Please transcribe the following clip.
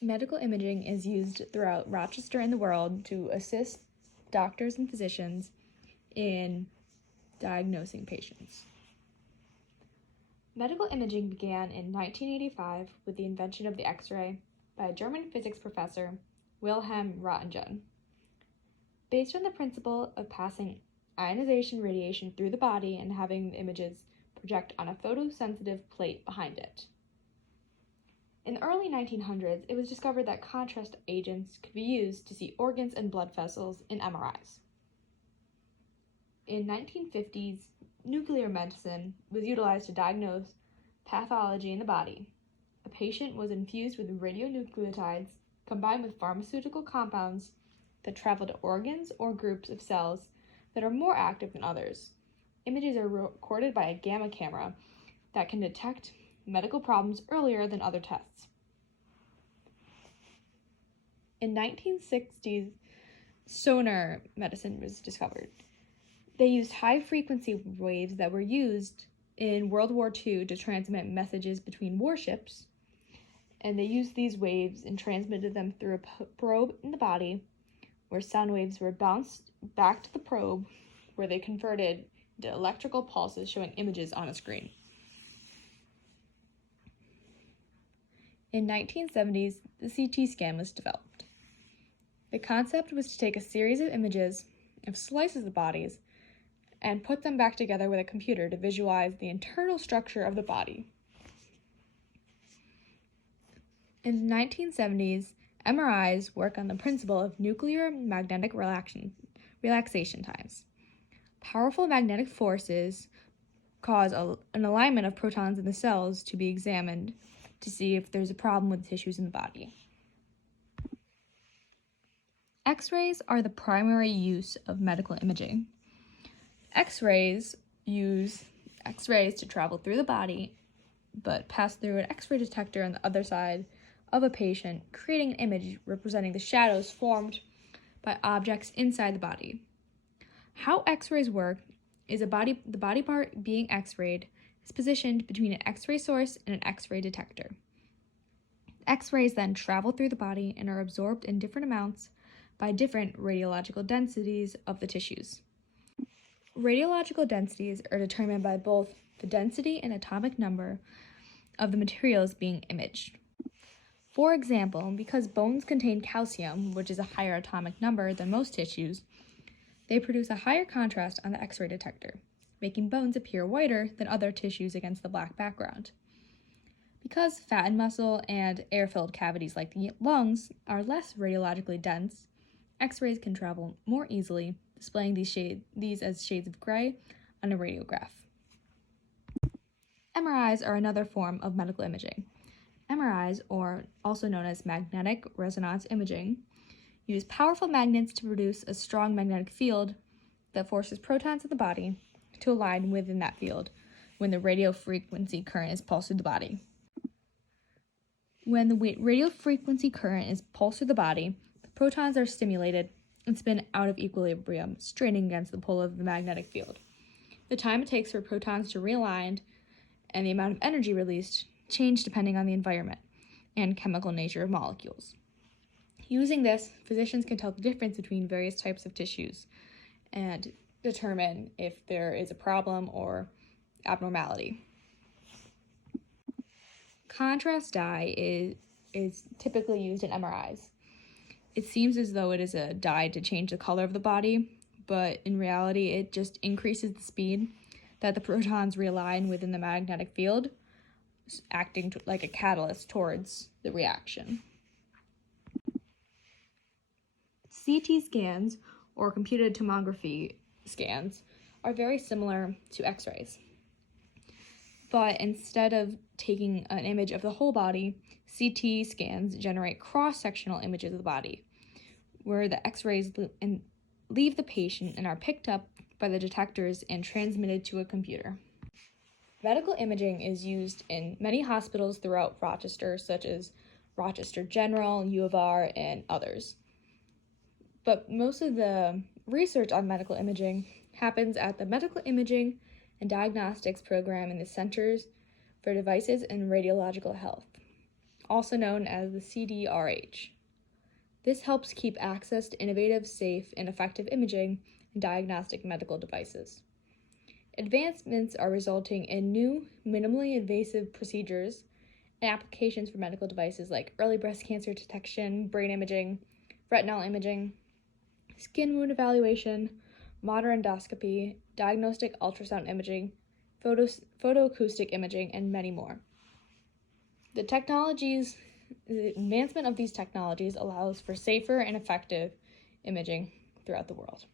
Medical imaging is used throughout Rochester and the world to assist doctors and physicians in diagnosing patients. Medical imaging began in 1985 with the invention of the X-ray by a German physics professor, Wilhelm Röntgen. Based on the principle of passing ionization radiation through the body and having the images project on a photosensitive plate behind it. In the early 1900s, it was discovered that contrast agents could be used to see organs and blood vessels in MRIs. In 1950s, nuclear medicine was utilized to diagnose pathology in the body. A patient was infused with radionuclides combined with pharmaceutical compounds that travel to organs or groups of cells that are more active than others. Images are recorded by a gamma camera that can detect medical problems earlier than other tests. In 1960s, sonar medicine was discovered. They used high-frequency waves that were used in World War II to transmit messages between warships, and they used these waves and transmitted them through a probe in the body, where sound waves were bounced back to the probe, where they converted into electrical pulses showing images on a screen. In 1970s, the CT scan was developed. The concept was to take a series of images of slices of bodies and put them back together with a computer to visualize the internal structure of the body. In the 1970s, MRIs work on the principle of nuclear magnetic relaxation times. Powerful magnetic forces cause an alignment of protons in the cells to be examined to see if there's a problem with the tissues in the body. X-rays are the primary use of medical imaging. X-rays use X-rays to travel through the body, but pass through an X-ray detector on the other side of a patient, creating an image representing the shadows formed by objects inside the body. How X-rays work is the body part being X-rayed is positioned between an X-ray source and an X-ray detector. X-rays then travel through the body and are absorbed in different amounts by different radiological densities of the tissues. Radiological densities are determined by both the density and atomic number of the materials being imaged. For example, because bones contain calcium, which is a higher atomic number than most tissues, they produce a higher contrast on the X-ray detector, making bones appear whiter than other tissues against the black background. Because fat and muscle and air-filled cavities like the lungs are less radiologically dense, X-rays can travel more easily, displaying these as shades of gray on a radiograph. MRIs are another form of medical imaging. MRIs, or also known as magnetic resonance imaging, use powerful magnets to produce a strong magnetic field that forces protons in the body to align within that field when the radio frequency current is pulsed through the body. When the radio frequency current is pulsed through the body, the protons are stimulated and spin out of equilibrium, straining against the pull of the magnetic field. The time it takes for protons to realign and the amount of energy released change depending on the environment and chemical nature of molecules. Using this, physicians can tell the difference between various types of tissues and determine if there is a problem or abnormality. Contrast dye is typically used in MRIs. It seems as though it is a dye to change the color of the body, but in reality, it just increases the speed that the protons realign within the magnetic field, acting like a catalyst towards the reaction. CT scans, or computed tomography scans, are very similar to X-rays. But instead of taking an image of the whole body, CT scans generate cross-sectional images of the body, where the X-rays leave the patient and are picked up by the detectors and transmitted to a computer. Medical imaging is used in many hospitals throughout Rochester, such as Rochester General, U of R, and others. But most of the research on medical imaging happens at the Medical Imaging and Diagnostics program in the Centers for Devices and Radiological Health, also known as the CDRH. This helps keep access to innovative, safe, and effective imaging and diagnostic medical devices. Advancements are resulting in new, minimally invasive procedures and applications for medical devices like early breast cancer detection, brain imaging, retinal imaging, skin wound evaluation, modern endoscopy, diagnostic ultrasound imaging, photoacoustic imaging, and many more. The advancement of these technologies allows for safer and effective imaging throughout the world.